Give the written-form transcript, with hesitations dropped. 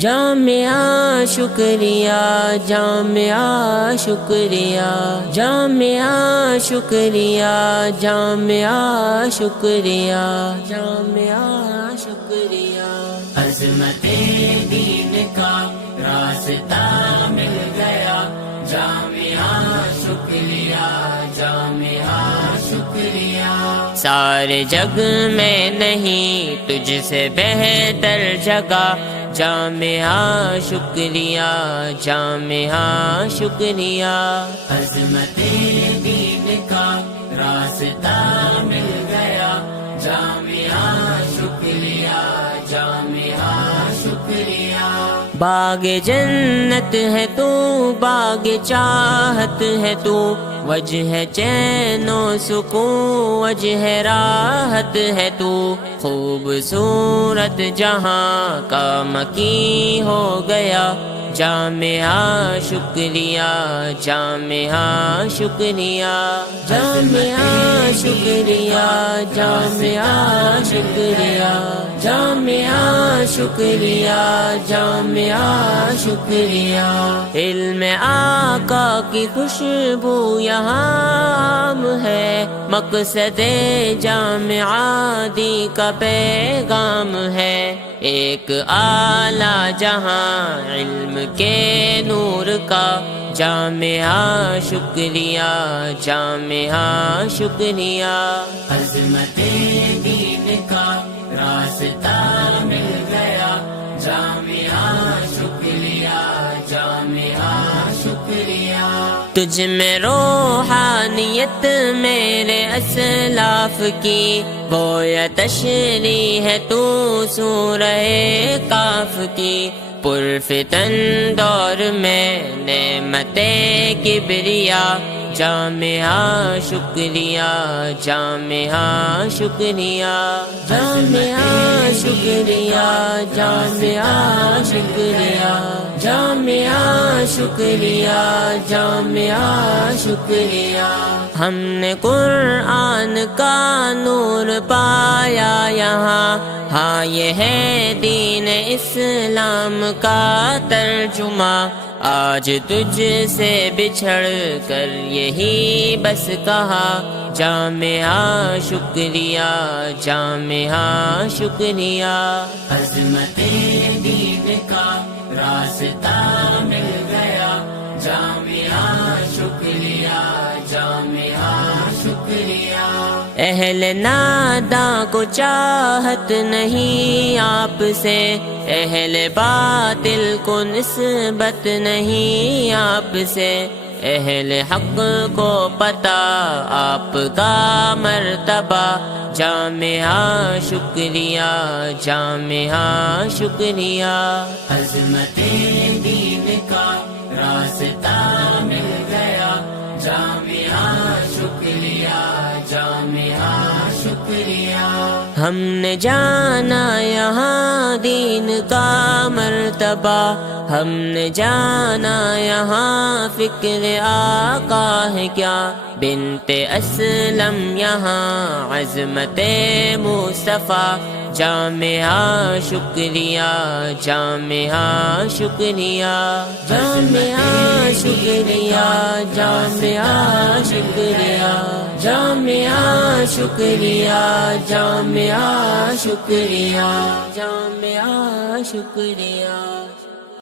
جامعہ شکریہ، جامعہ شکریہ، جامعہ شکریہ، جامعہ شکریہ، جامعہ شکریہ۔ عظمت دین کا راستہ مل گیا، جامعہ شکریہ، جامعہ شکریہ۔ سارے جگ میں نہیں تجھ سے بہتر جگہ، جامعہ شکریہ، جامعہ شکریہ۔ عظمت دین کا راستہ مل گیا، جامعہ شکریہ، جامعہ شکریہ۔ باغ جنت ہے تو، باغ چاہت ہے تو، وجہ چین و سکون، وجہ راحت ہے تو، خوبصورت جہاں کا مکی ہو گیا، جامعہ شکریہ، جامعہ شکریہ، جامعہ شکریہ، جامعہ شکریہ، جامعہ شکریہ، جامعہ شکریہ۔ علم آقا کی خوشبو یہاں عام ہے، مقصد جامعہ دی کا پیغام ہے، ایک اعلیٰ جہاں علم کے نور کا، جامعہ شکریہ، جامعہ شکریہ۔ عظمت دین کا راستہ مل گیا، جامعہ شکریہ، جامعہ شکریہ۔ تجھ میں روحانیت میرے اسلاف کی، گویا تشریح ہے تو سورہ کاف کی، پرفتن دور میں نعمت کبریا، جامعہ شکریہ، جامعہ شکریہ، جامعہ شکریہ، جامعہ شکریہ، جامعہ شکریہ، جامعہ شکریہ۔ ہم نے قرآن کا نور پایا یہاں، ہاں یہ ہے دین اسلام کا ترجمہ، آج تجھ سے بچھڑ کر یہی بس کہا، جامعہ شکریہ، جامعہ شکریہ۔ عظمت دین کا راستہ مل گیا، جامعہ شکریہ، جامعہ شکریہ۔ اہل ناداں کو چاہت نہیں آپ سے، اہل باطل کو نسبت نہیں آپ سے، اہل حق کو پتہ آپ کا مرتبہ، جامعہ شکریہ، جامعہ شکریہ۔ عظمت دین کا راستہ مل گیا، جامعہ شکریہ، جامعہ شکریہ۔ ہم نے جانا یہاں دین کا مرتبہ، ہم نے جانا یہاں فکر آقا ہے کیا، بنت اسلم یہاں عظمت مصطفیٰ، جامعہ شکریہ، جامعہ شکریہ، جامعہ شکریہ، جامعہ شکریہ، جامعہ شکریہ، جامعہ شکریہ، جامعہ شکریہ۔